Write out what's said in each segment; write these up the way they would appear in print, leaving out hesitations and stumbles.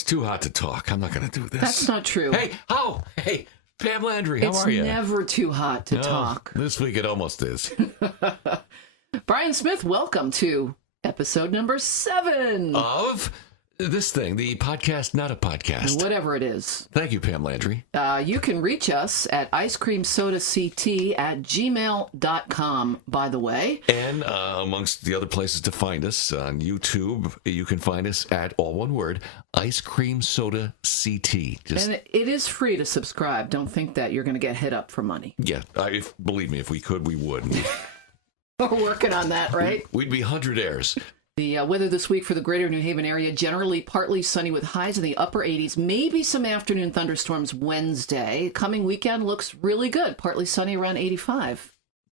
It's too hot to talk. I'm not going to do this. That's not true. Hey, Pam Landry, how are you? It's never too hot to talk. This week it almost is. Brian Smith, welcome to episode number 7. Of this thing, the podcast, not a podcast. Whatever it is. Thank you, Pam Landry. You can reach us at icecreamsodact@gmail.com, by the way. And amongst the other places to find us, on YouTube, you can find us at, all one word, Ice Cream Soda CT. And it is free to subscribe. Don't think that you're going to get hit up for money. Yeah, believe me, if we could, we would. We're working on that, right? We'd be 100-aires. The weather this week for the greater New Haven area, generally partly sunny with highs in the upper 80s, maybe some afternoon thunderstorms Wednesday. Coming weekend looks really good, partly sunny around 85.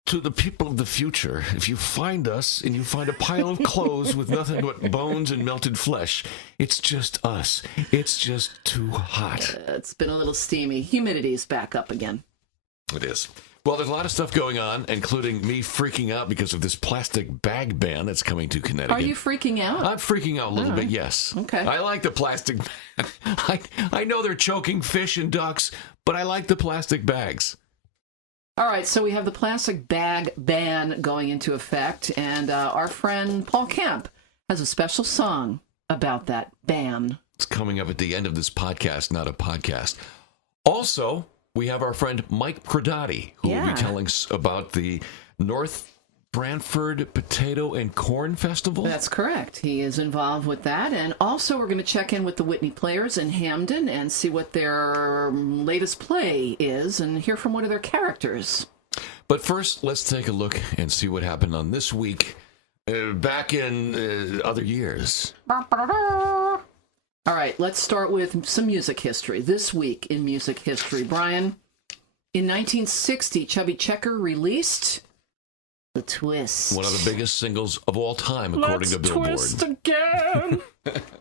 To the people of the future, if you find us and you find a pile of clothes with nothing but bones and melted flesh, it's just us. It's just too hot. It's been a little steamy. Humidity is back up again. It is. Well, there's a lot of stuff going on, including me freaking out because of this plastic bag ban that's coming to Connecticut. Are you freaking out? I'm freaking out a little bit, yes. Okay. I like the plastic. I know they're choking fish and ducks, but I like the plastic bags. All right, so we have the plastic bag ban going into effect, and our friend Paul Kemp has a special song about that ban. It's coming up at the end of this podcast, not a podcast. Also, we have our friend Mike Prodati, who will be telling us about the North Branford Potato and Corn Festival. That's correct. He is involved with that. And also we're going to check in with the Whitney Players in Hamden and see what their latest play is and hear from one of their characters. But first, let's take a look and see what happened on this week back in other years. All right, let's start with some music history. This week in music history, Brian, in 1960, Chubby Checker released The Twist. One of the biggest singles of all time, according to Billboard. Let's twist again.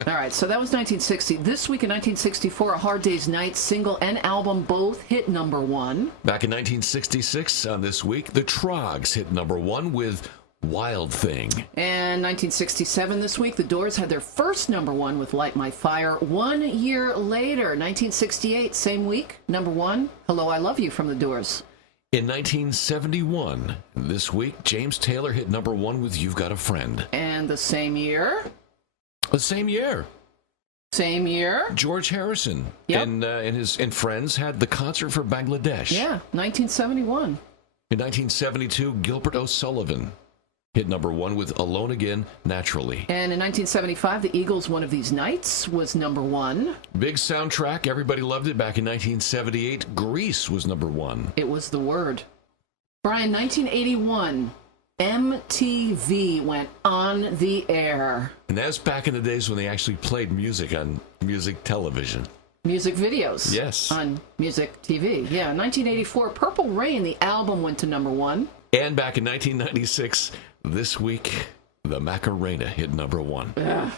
All right, so that was 1960. This week in 1964, A Hard Day's Night single and album both hit number 1. Back in 1966, on this week, the Troggs hit number 1 with Wild Thing. And 1967 this week, the Doors had their first number 1 with Light My Fire. 1 year later, 1968, same week, number 1, Hello, I Love You from the Doors. In 1971, this week, James Taylor hit number 1 with You've Got a Friend. And the same year? The same year. Same year? George Harrison and friends had the Concert for Bangladesh. Yeah, 1971. In 1972, Gilbert O'Sullivan hit number 1 with Alone Again, Naturally. And in 1975, the Eagles' One of These Nights was number 1. Big soundtrack. Everybody loved it. Back in 1978, Grease was number 1. It was the word. Brian, 1981, MTV went on the air. And that's back in the days when they actually played music on music television. Music videos. Yes. On music TV. Yeah, 1984, Purple Rain, the album, went to number 1. And back in 1996, this week, the Macarena hit number 1. Ugh.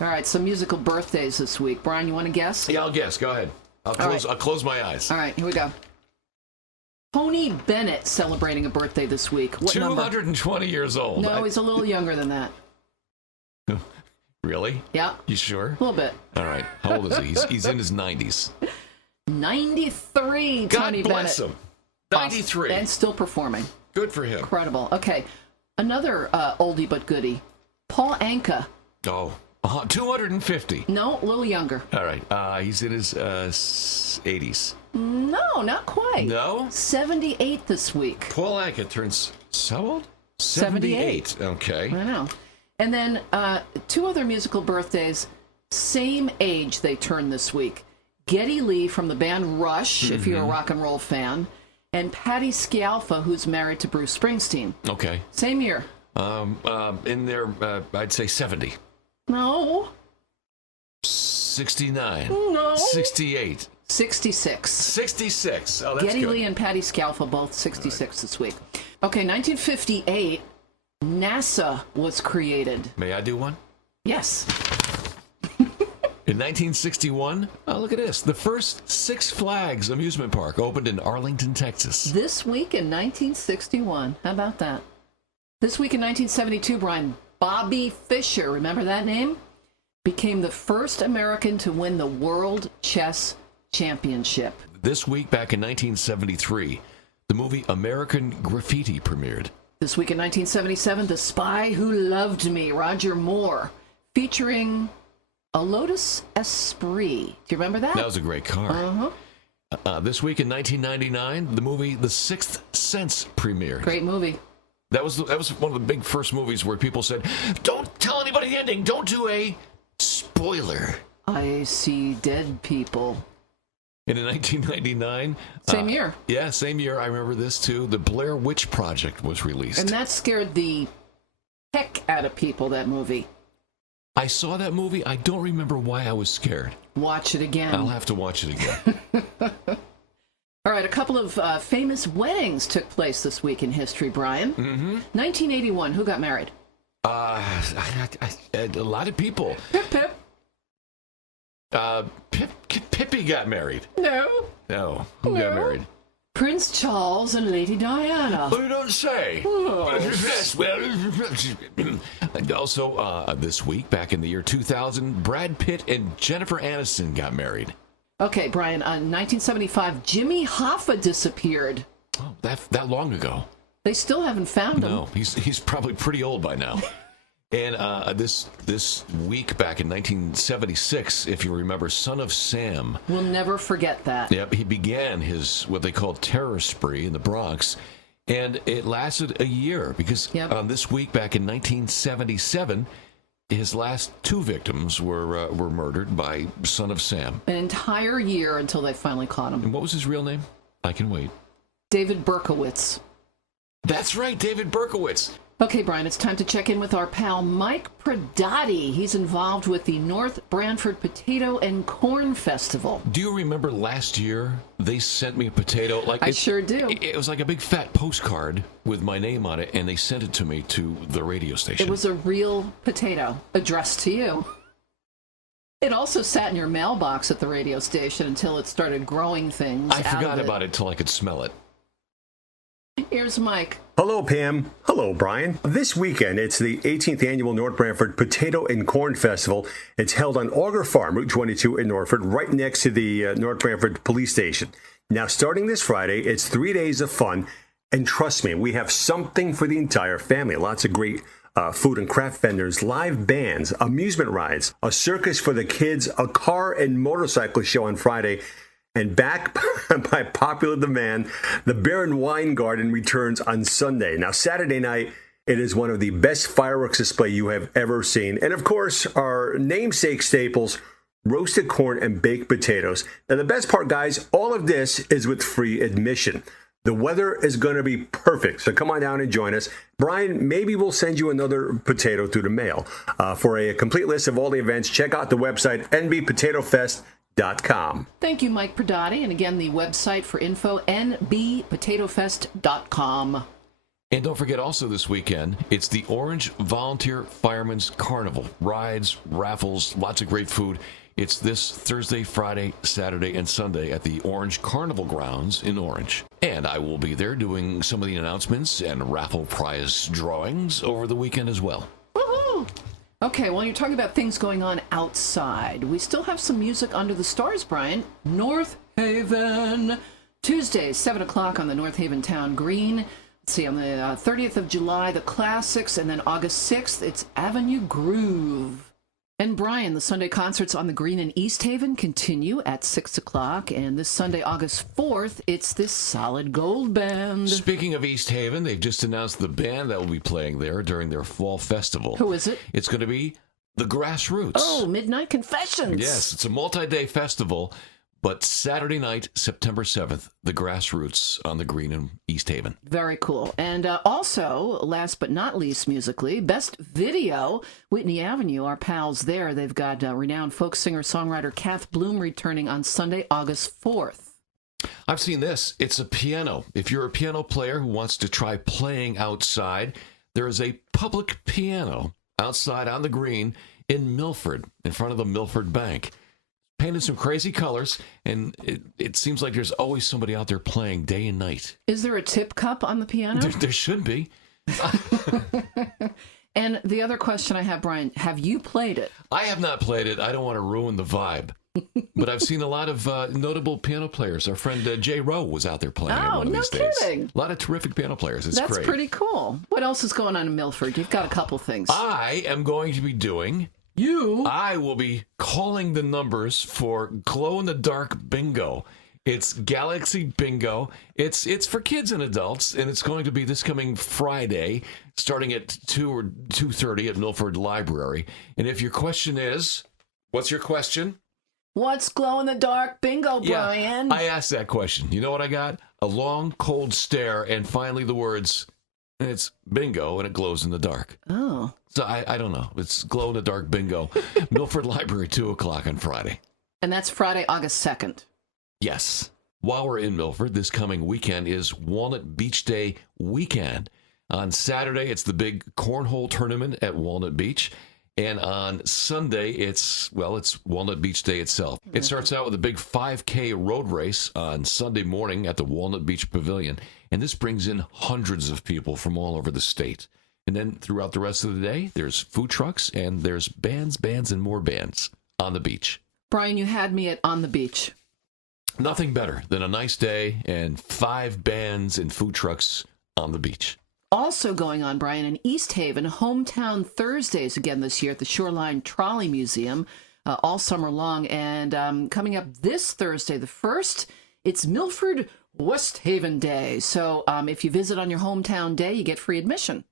All right, some musical birthdays this week. Brian, you want to guess? Yeah, I'll guess. Go ahead. I'll close my eyes. All right, here we go. Tony Bennett celebrating a birthday this week. What 220 number? years old. No, he's a little younger than that. Really? Yeah. You sure? A little bit. All right. How old is he? He's in his 90s. 93, God Tony bless Bennett. him. 93. And still performing. Good for him. Incredible. Okay. Another oldie but goodie. Paul Anka. Oh, 250. No, a little younger. All right. He's in his 80s. No, not quite. No? 78 this week. Paul Anka turns so old? 78. Okay. I know. And then 2 other musical birthdays, same age they turn this week. Getty Lee from the band Rush, if you're a rock and roll fan, and Patti Scialfa, who's married to Bruce Springsteen. Okay. Same year. In there, I'd say 70. No. 69. No. 68. 66. 66. Oh, that's Getty good. Lee and Patti Scialfa, both 66 this week. Okay, 1958, NASA was created. May I do one? Yes. In 1961, oh, look at this. The first Six Flags amusement park opened in Arlington, Texas. This week in 1961. How about that? This week in 1972, Brian, Bobby Fischer. Remember that name? became the first American to win the World Chess Championship? This week, back in 1973, the movie American Graffiti premiered. This week in 1977, The Spy Who Loved Me, Roger Moore, featuring a Lotus Esprit. Do you remember that? That was a great car. This week in 1999, the movie The Sixth Sense premiered. Great movie. That was one of the big first movies where people said, "Don't tell anybody the ending. Don't do a spoiler." I see dead people. And in 1999... Same year. Yeah, same year. I remember this, too. The Blair Witch Project was released. And that scared the heck out of people, that movie. I saw that movie. I don't remember why I was scared. Watch it again. I'll have to watch it again. All right, a couple of famous weddings took place this week in history, Brian. 1981, who got married? A lot of people. Pip, pip. Pippi got married. No. No. Who got married? Prince Charles and Lady Diana. Oh, you don't say. Oh. Yes, well, and also, this week, back in the year 2000, Brad Pitt and Jennifer Aniston got married. Okay, Brian, 1975, Jimmy Hoffa disappeared. Oh, that long ago. They still haven't found him. No, he's probably pretty old by now. And this week, back in 1976, if you remember, Son of Sam. We'll never forget that. Yep, he began his, what they called terror spree in the Bronx, and it lasted a year, because this week, back in 1977, his last two victims were murdered by Son of Sam. An entire year until they finally caught him. And what was his real name? I can wait. David Berkowitz. That's right, David Berkowitz. Okay, Brian, it's time to check in with our pal Mike Pradotti. He's involved with the North Branford Potato and Corn Festival. Do you remember last year they sent me a potato? I sure do. It was like a big fat postcard with my name on it, and they sent it to me to the radio station. It was a real potato addressed to you. It also sat in your mailbox at the radio station until it started growing things. I forgot about it till I could smell it. Here's Mike. Hello, Pam. Hello, Brian. This weekend, it's the 18th Annual North Branford Potato and Corn Festival. It's held on Auger Farm, Route 22 in Norfolk, right next to the North Branford Police Station. Now, starting this Friday, it's 3 days of fun. And trust me, we have something for the entire family. Lots of great food and craft vendors, live bands, amusement rides, a circus for the kids, a car and motorcycle show on Friday. And back by popular demand, the Beer and Wine Garden returns on Sunday. Now, Saturday night, it is one of the best fireworks display you have ever seen. And of course, our namesake staples, roasted corn and baked potatoes. Now, the best part, guys, all of this is with free admission. The weather is going to be perfect, so come on down and join us. Brian, maybe we'll send you another potato through the mail. For a complete list of all the events, check out the website, nbpotatofest.com. Thank you, Mike Pradotti. And again, the website for info, nbpotatofest.com. And don't forget also this weekend, it's the Orange Volunteer Firemen's Carnival. Rides, raffles, lots of great food. It's this Thursday, Friday, Saturday, and Sunday at the Orange Carnival Grounds in Orange. And I will be there doing some of the announcements and raffle prize drawings over the weekend as well. Woohoo! Okay, well, you're talking about things going on outside. We still have some music under the stars, Brian. North Haven. Tuesday, 7 o'clock on the North Haven Town Green. Let's see, on the 30th of July, the Classics, and then August 6th, it's Avenue Groove. And Brian, the Sunday concerts on the Green in East Haven continue at 6 o'clock. And this Sunday, August 4th, it's this Solid Gold Band. Speaking of East Haven, they've just announced the band that will be playing there during their fall festival. Who is it? It's going to be the Grassroots. Oh, Midnight Confessions. Yes, it's a multi-day festival, but Saturday night, September 7th, the Grassroots on the Green in East Haven. Very cool. And also, last but not least musically, Best Video, Whitney Avenue, our pals there. They've got renowned folk singer-songwriter Kath Bloom returning on Sunday, August 4th. I've seen this. It's a piano. If you're a piano player who wants to try playing outside, there is a public piano outside on the Green in Milford, in front of the Milford Bank. Painted some crazy colors, and it seems like there's always somebody out there playing day and night. Is there a tip cup on the piano? There should be. And the other question I have, Brian, have you played it? I have not played it. I don't want to ruin the vibe. But I've seen a lot of notable piano players. Our friend Jay Rowe was out there playing it one of these days. Kidding. A lot of terrific piano players. It's That's great. pretty cool. What else is going on in Milford? You've got a couple things. I am going to be doing... I will be calling the numbers for glow-in-the-dark bingo. It's Galaxy Bingo. It's for kids and adults, and it's going to be this coming Friday, starting at 2 or 2:30 at Milford Library. And if your question is, what's your question? What's glow-in-the-dark bingo, Yeah, Brian? I asked that question. You know what I got? A long, cold stare, and finally the words, and it's bingo, and it glows in the dark. Oh. So I don't know. It's glow-in-the-dark bingo. Milford Library, 2 o'clock on Friday. And that's Friday, August 2nd. Yes. While we're in Milford, this coming weekend is Walnut Beach Day weekend. On Saturday, it's the big cornhole tournament at Walnut Beach. And on Sunday, it's Walnut Beach Day itself. It starts out with a big 5K road race on Sunday morning at the Walnut Beach Pavilion. And this brings in hundreds of people from all over the state. And then throughout the rest of the day, there's food trucks and there's bands, and more bands on the beach. Brian, you had me at On the Beach. Nothing better than a nice day and 5 bands and food trucks on the beach. Also going on, Brian, in East Haven, Hometown Thursdays again this year at the Shoreline Trolley Museum all summer long. And coming up this Thursday, the 1st, it's Milford West Haven Day. So if you visit on your hometown day, you get free admission.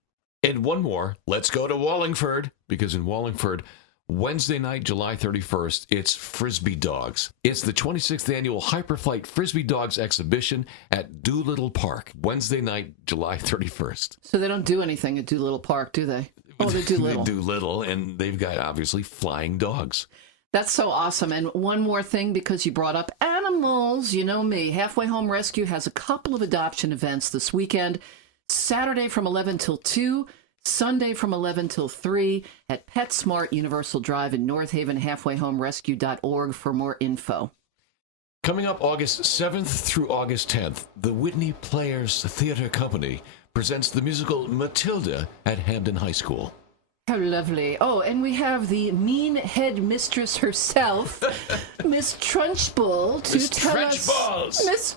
And one more, let's go to Wallingford, because in Wallingford, Wednesday night, July 31st, it's Frisbee Dogs. It's the 26th annual Hyperflight Frisbee Dogs exhibition at Doolittle Park, Wednesday night, July 31st. So they don't do anything at Doolittle Park, do they? Oh, they do little. They do little, and they've got, obviously, flying dogs. That's so awesome. And one more thing, because you brought up animals, you know me. Halfway Home Rescue has a couple of adoption events this weekend. Saturday from 11 till 2, Sunday from 11 till 3 at PetSmart Universal Drive in North Haven, halfwayhomerescue.org for more info. Coming up August 7th through August 10th, the Whitney Players Theater Company presents the musical Matilda at Hampden High School. How lovely. Oh, and we have the mean head mistress herself, Miss Trunchbull, to Miss tell Trunchballs. us... Miss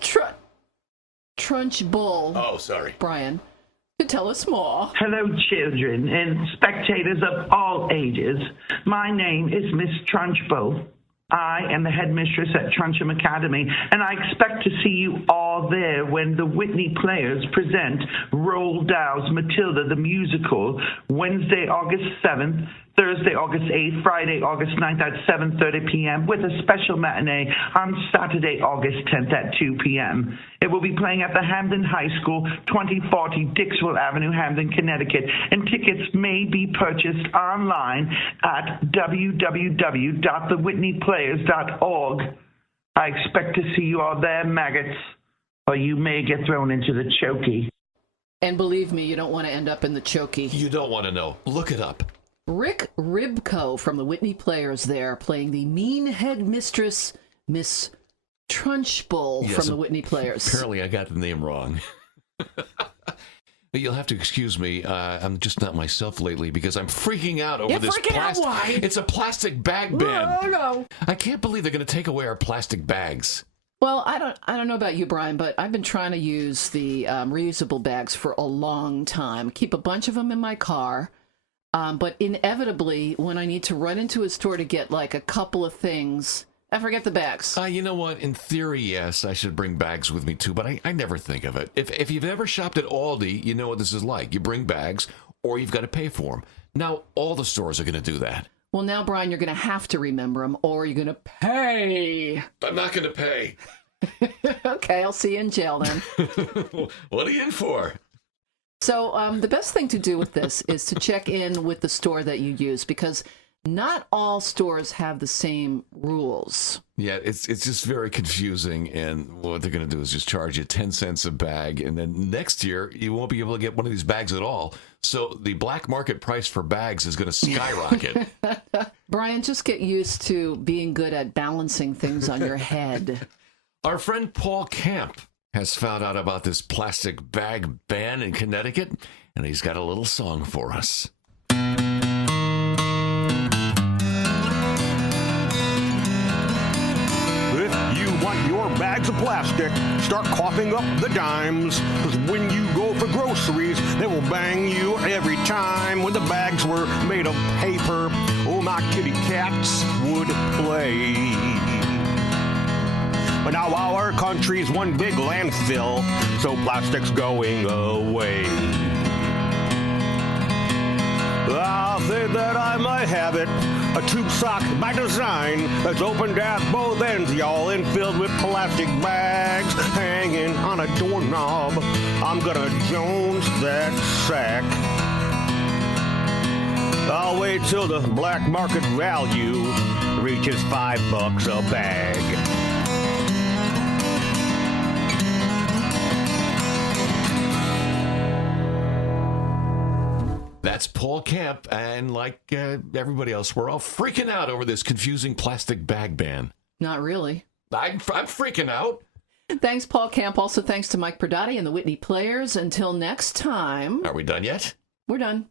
Trunchbull. Oh, sorry. Brian, to tell us more. Hello, children and spectators of all ages. My name is Miss Trunchbull. I am the headmistress at Truncham Academy, and I expect to see you all there when the Whitney Players present Roald Dahl's Matilda the Musical, Wednesday, August 7th, Thursday, August 8th, Friday, August 9th at 7:30 p.m., with a special matinee on Saturday, August 10th at 2 p.m. It will be playing at the Hampden High School, 2040 Dixwell Avenue, Hampden, Connecticut, and tickets may be purchased online at www.thewhitneyplayers.org. I expect to see you all there, maggots, or you may get thrown into the chokey. And believe me, you don't want to end up in the chokey. You don't want to know. Look it up. Rick Ribko from the Whitney Players there, playing the mean head mistress, Miss Trunchbull from the Whitney Players. Apparently I got the name wrong. You'll have to excuse me. I'm just not myself lately because I'm freaking out over this plastic. Why? It's a plastic bag ban. No. I can't believe they're going to take away our plastic bags. Well, I don't know about you, Brian, but I've been trying to use the reusable bags for a long time. Keep a bunch of them in my car. But inevitably, when I need to run into a store to get like a couple of things, I forget the bags. You know what? In theory, yes, I should bring bags with me too, but I never think of it. If you've ever shopped at Aldi, you know what this is like. You bring bags, or you've got to pay for them. Now, all the stores are going to do that. Well, now, Brian, you're going to have to remember them, or you're going to pay. I'm not going to pay. Okay, I'll see you in jail then. What are you in for? So the best thing to do with this is to check in with the store that you use, because not all stores have the same rules. Yeah, it's just very confusing, and what they're going to do is just charge you 10 cents a bag, and then next year you won't be able to get one of these bags at all. So the black market price for bags is going to skyrocket. Brian, just get used to being good at balancing things on your head. Our friend Paul Camp has found out about this plastic bag ban in Connecticut, and he's got a little song for us. more bags of plastic start coughing up the dimes. 'Cause when you go for groceries, they will bang you every time. When the bags were made of paper, oh, my kitty cats would play. But now our country's one big landfill, so plastic's going away. I think that I might have it, a tube sock by design that's opened at both ends, y'all, and filled with plastic bags hanging on a doorknob. I'm gonna Jones that sack. I'll wait till the black market value reaches $5 a bag. That's Paul Kemp, and like everybody else, we're all freaking out over this confusing plastic bag ban. Not really. I'm freaking out. Thanks, Paul Kemp. Also, thanks to Mike Pradotti and the Whitney Players. Until next time. Are we done yet? We're done.